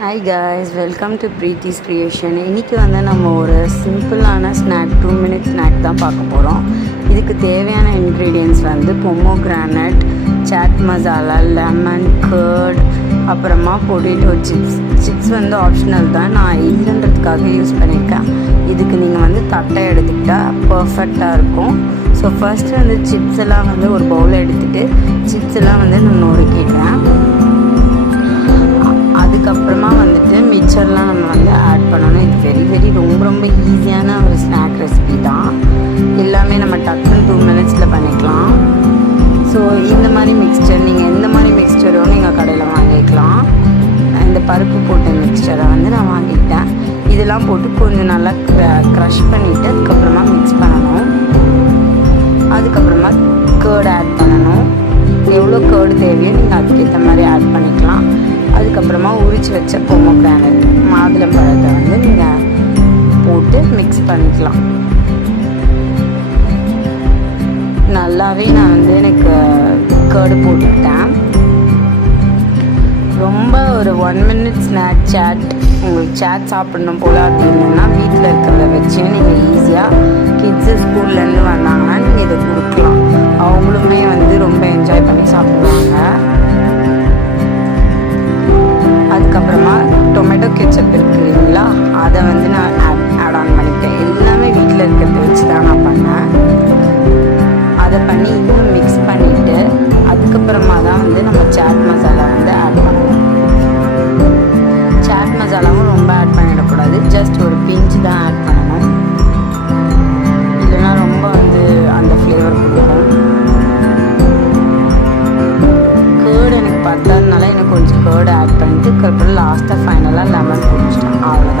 Hi guys, welcome to Preethi's creation. இன்றைக்கி வந்து நம்ம ஒரு சிம்பிளான ஸ்நாக் 2 minute ஸ்நாக் தான் பார்க்க போகிறோம். இதுக்கு தேவையான இன்க்ரீடியன்ட்ஸ் வந்து pomegranate, chaat masala, lemon, curd, அப்புறமா பொட்டேட்டோ சிப்ஸ் வந்து ஆப்ஷனல் தான். நான் இல்லைன்றதுக்காக யூஸ் பண்ணியிருக்கேன். இதுக்கு நீங்கள் வந்து தட்டை எடுத்துக்கிட்டால் பர்ஃபெக்டாக இருக்கும். ஸோ ஃபஸ்ட்டு வந்து சிப்ஸ் எல்லாம் வந்து ஒரு பவுலில் எடுத்துகிட்டு சிப்ஸ் எல்லாம் வந்து நான் நொறுக்கிடுறேன். அதுக்கப்புறமா வந்துட்டு மிக்சர்லாம் நம்ம வந்து ஆட் பண்ணணும். இது வெரி ரொம்ப ஈஸியான ஒரு ஸ்நாக் ரெசிபி தான். எல்லாமே நம்ம டக்குன்னு 2 minutes பண்ணிக்கலாம். ஸோ இந்த மாதிரி மிக்சர் நீங்கள் எந்த மாதிரி மிக்சரோ நீங்கள் கடையில் வாங்கிக்கலாம். இந்த பருப்பு போட்ட மிக்சரை வந்து நான் வாங்கிட்டேன். இதெல்லாம் போட்டு கொஞ்சம் நல்லா க்ரஷ் பண்ணிவிட்டு அதுக்கப்புறமா மிக்ஸ் பண்ணணும். அதுக்கப்புறமா கர்ட் ஆட் பண்ணணும். எவ்வளோ கர்டு தேவையோ நீங்கள் அதுக்கேற்ற மாதிரி ஆட் பண்ணிக்கலாம். அதுக்கப்புறமா உரிச்சு வச்ச பொமோகிரானட், மாதுளம்பழத்தை வந்து நீங்கள் போட்டு மிக்ஸ் பண்ணிக்கலாம். நல்லாவே நான் வந்து எனக்கு கர்டு போட்டுக்கிட்டேன். ரொம்ப ஒரு 1 minute ஸ்நாக் சாட், உங்களுக்கு சாட் சாப்பிடணும் போல் அப்படின்னா வீட்டில் இருக்கிறத வச்சு நீங்கள் ஈஸியாக கிட்ஸு ஸ்கூல்லேருந்து வந்தாங்கன்னா நீங்கள் இதை கொடுக்கலாம். அவங்களுமே வந்து ரொம்ப என்ஜாய் பண்ணி சாப்பிடுவாங்க. அதுக்கப்புறமா டொமேட்டோ கெச்சப் இருக்குது இல்லைங்களா, அதை வந்து நான் ஆட் ஆன் பண்ணிட்டேன். எல்லாமே வீட்டில் இருக்கிறத வச்சு தான் நான் பண்ணேன். அதை பண்ணி இன்னும் மிக்ஸ் பண்ணிவிட்டு அதுக்கப்புறமா தான் வந்து நம்ம சாட் மசாலா வந்து ஆட் பண்ணுவோம். சாட் மசாலாவும் ரொம்ப ஆட் பண்ணிடக்கூடாது, ஜஸ்ட் ஒரு பிஞ்சு தான் ஆட் பண்ணணும். இல்லைன்னா ரொம்ப வந்து அந்த ஃப்ளேவர் கொடுக்கும். கர்டு எனக்கு பத்தாதனால எனக்கு கொஞ்சம் கர்டு ஆட் பண்ணிட்டு அதுக்கப்புறம் லாஸ்ட்டாக ஃபைனலாக லெமன் குடிச்சிட்டேன். அவ்வளோ